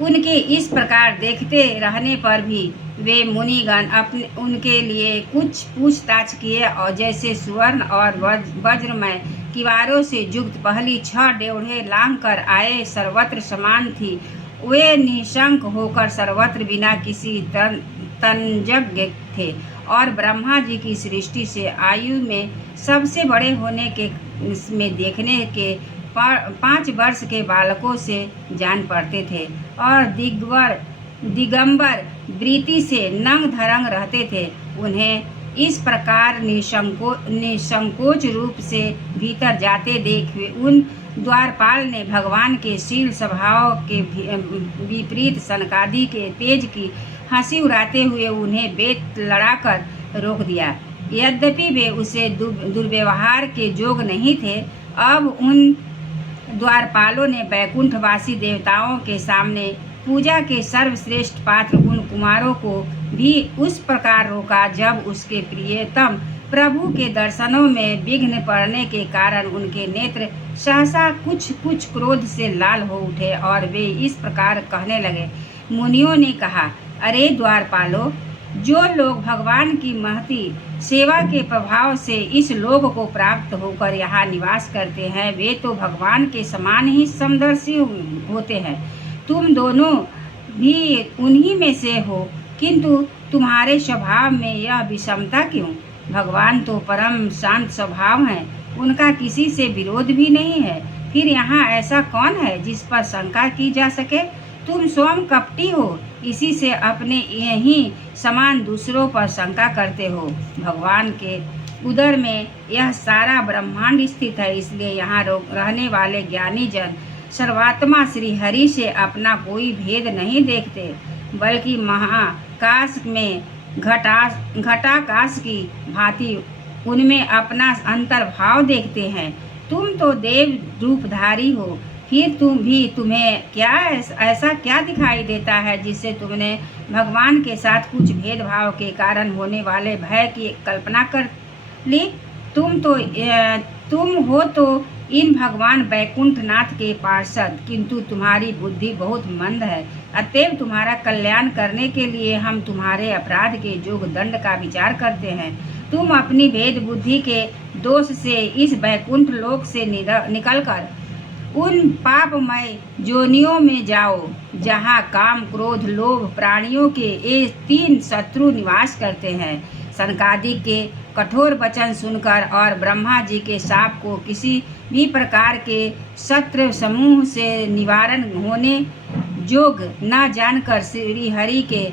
उनके इस प्रकार देखते रहने पर भी वे मुनिगण अपने उनके लिए कुछ पूछताछ किए, और जैसे सुवर्ण और वज्रमय किवारों से युक्त पहली 6 ड्योढ़े लांघ कर आए सर्वत्र समान थी, वे निशंक होकर सर्वत्र बिना किसी तंजज्ञ थे, और ब्रह्मा जी की सृष्टि से आयु में सबसे बड़े होने के में देखने के 5 वर्ष के बालकों से जान पड़ते थे, और दिगंबर वृत्ति से नंग धरंग रहते थे। उन्हें इस प्रकार निसंकोच रूप से भीतर जाते देख उन द्वारपाल ने भगवान के शील स्वभाव के विपरीत सनकादि के तेज की हंसी उड़ाते हुए उन्हें बेत लड़ाकर रोक दिया। यद्यपि वे उसे दुर्व्यवहार के जोग नहीं थे, अब उन द्वारपालों ने बैकुंठवासी देवताओं के सामने पूजा के सर्वश्रेष्ठ पात्र उन कुमारों को भी उस प्रकार रोका, जब उसके प्रियतम प्रभु के दर्शनों में विघ्न पड़ने के कारण उनके नेत्र सहसा कुछ क्रोध से लाल हो उठे, और वे इस प्रकार कहने लगे। मुनियों ने कहा, अरे द्वारपालों, जो लोग भगवान की महती सेवा के प्रभाव से इस लोक को प्राप्त होकर यहाँ निवास करते हैं, वे तो भगवान के समान ही समदर्शी होते हैं। तुम दोनों भी उन्हीं में से हो, किंतु तुम्हारे स्वभाव में यह विषमता क्यों? भगवान तो परम शांत स्वभाव हैं, उनका किसी से विरोध भी नहीं है। फिर यहाँ ऐसा कौन है जिस पर शंका की जा सके? तुम स्वयं कपटी हो, इसी से अपने यही समान दूसरों पर शंका करते हो। भगवान के उदर में यह सारा ब्रह्मांड स्थित है, इसलिए यहाँ रहने वाले ज्ञानी जन सर्वात्मा श्री हरि से अपना कोई भेद नहीं देखते, बल्कि महाकाश में घटाकाश की भांति उनमें अपना अंतर्भाव देखते हैं। तुम तो देव रूपधारी हो, फिर तुम्हें क्या ऐसा क्या दिखाई देता है जिससे तुमने भगवान के साथ कुछ भेदभाव के कारण होने वाले भय की कल्पना कर ली? तुम हो तो इन भगवान बैकुंठनाथ के पार्षद, किंतु तुम्हारी बुद्धि बहुत मंद है। अतएव तुम्हारा कल्याण करने के लिए हम तुम्हारे अपराध के जोग दंड का विचार करते हैं। तुम अपनी भेद बुद्धि के दोष से इस बैकुंठ लोक से निकलकर उन पापमय जोनियों में जाओ, जहाँ काम, क्रोध, लोभ प्राणियों के ये 3 शत्रु निवास करते हैं। सनकादि के कठोर वचन सुनकर और ब्रह्मा जी के शाप को किसी भी प्रकार के शत्रु समूह से निवारण होने जोग न जानकर श्री हरि के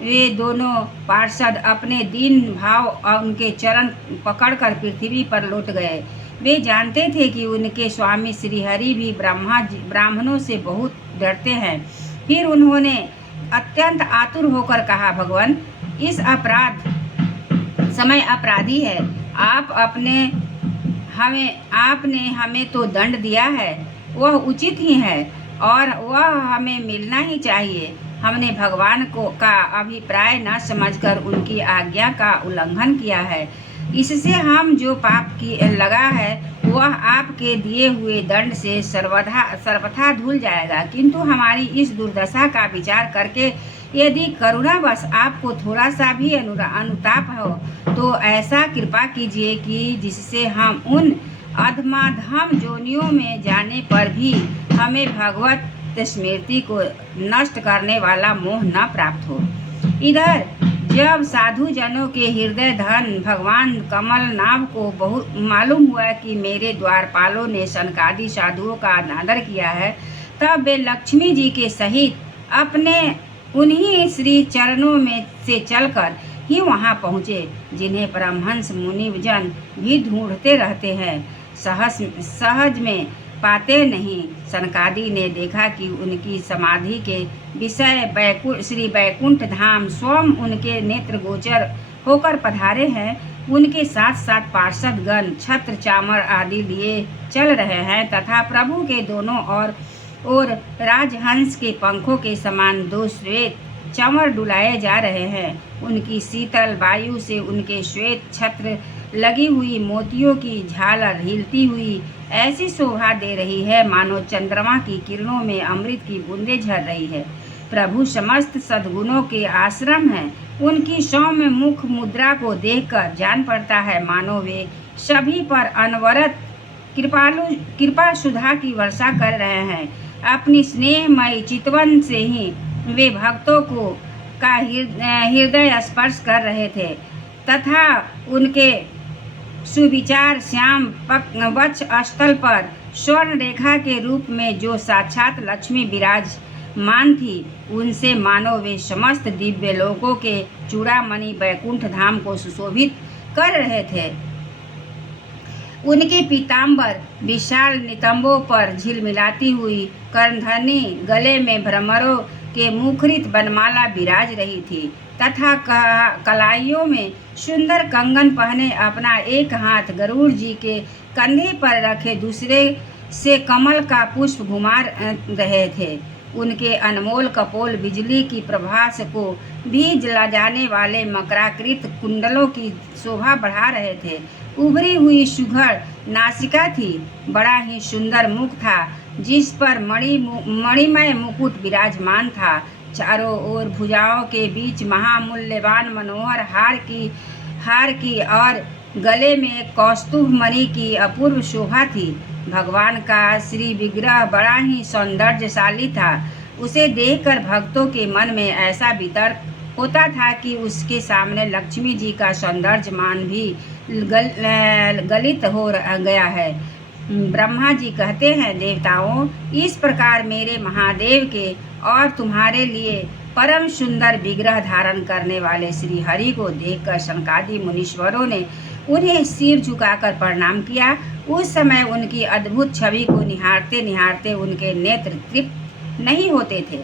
वे दोनों पार्षद अपने दीन भाव और उनके चरण पकड़कर पृथ्वी पर लौट गए। वे जानते थे कि उनके स्वामी श्री हरि भी ब्राह्मणों से बहुत डरते हैं। फिर उन्होंने अत्यंत आतुर होकर कहा, भगवान, इस समय अपराधी है। आपने हमें तो दंड दिया है, वह उचित ही है और वह हमें मिलना ही चाहिए। हमने भगवान का अभिप्राय न समझकर उनकी आज्ञा का उल्लंघन किया है। इससे हम जो पाप की लगा है वह आपके दिए हुए दंड से सर्वथा धुल जाएगा, किंतु हमारी इस दुर्दशा का विचार करके यदि करुणावश आपको थोड़ा सा भी अनुताप हो तो ऐसा कृपा कीजिए कि जिससे हम उन अधमाधम जोनियों में जाने पर भी हमें भगवत स्मृति को नष्ट करने वाला मोह न प्राप्त हो। इधर जब साधु जनों के हृदय धन भगवान कमल नाभ को बहुत मालूम हुआ कि मेरे द्वारपालों ने सनकादि साधुओं का अनादर किया है, तब वे लक्ष्मी जी के सहित अपने उन्हीं श्री चरणों में से चलकर ही वहां पहुँचे, जिन्हें परमहंस मुनिजन भी ढूंढते रहते हैं, सहज में पाते नहीं। सनकादि ने देखा कि उनकी समाधि के विषय श्री बैकुंठ धाम स्वयं उनके नेत्र गोचर होकर पधारे हैं। उनके साथ साथ पार्षदगण छत्र चामर आदि लिए चल रहे हैं तथा प्रभु के दोनों और राजहंस के पंखों के समान 2 श्वेत चमर डुलाए जा रहे हैं। उनकी शीतल वायु से उनके श्वेत छत्र लगी हुई मोतियों की झालर हिलती हुई ऐसी शोभा दे रही है मानो चंद्रमा की किरणों में अमृत की बूंदें झर रही है। प्रभु समस्त सद्गुणों के आश्रम हैं। उनकी सौम्य मुख मुद्रा को देखकर जान पड़ता है मानो वे सभी पर अनवरत कृपा सुधा की वर्षा कर रहे हैं। अपनी स्नेहमयी चितवन से ही वे भक्तों को का हृदय स्पर्श कर रहे थे तथा उनके सुविचार श्याम वक्ष स्थल पर स्वर्ण रेखा के रूप में जो साक्षात लक्ष्मी विराजमान थी, उनसे मानो वे समस्त दिव्य लोकों के चूड़ामणि वैकुंठ धाम को सुशोभित कर रहे थे। उनके पीताम्बर विशाल नितंबों पर झिलमिलाती हुई कर्णधनी, गले में भ्रमरों के मुखरित बनमाला विराज रही थी तथा कलाइयों में सुंदर कंगन पहने अपना एक हाथ गरुड़ जी के कंधे पर रखे दूसरे से कमल का पुष्प घुमा रहे थे। उनके अनमोल कपोल बिजली की प्रभास को भी जला जाने वाले मकराकृत कुंडलों की शोभा बढ़ा रहे थे। उभरी हुई सुघड़ नासिका थी, बड़ा ही सुंदर मुख था जिस पर मणिमय मुकुट विराजमान था। चारों ओर भुजाओं के बीच महामूल्यवान मनोहर हार की और गले में कौस्तुभ मणि की अपूर्व शोभा थी। भगवान का श्री विग्रह बड़ा ही सौंदर्यशाली था। उसे देखकर भक्तों के मन में ऐसा वितर्क होता था कि उसके सामने लक्ष्मी जी का सौंदर्यमान भी गलित हो गया है। ब्रह्मा जी कहते हैं, देवताओं, इस प्रकार मेरे महादेव के और तुम्हारे लिए परम सुंदर विग्रह धारण करने वाले श्री हरि को देखकर सनकादि मुनीश्वरों ने उन्हें सिर झुकाकर प्रणाम किया। उस समय उनकी अद्भुत छवि को निहारते निहारते उनके नेत्र तृप्त नहीं होते थे।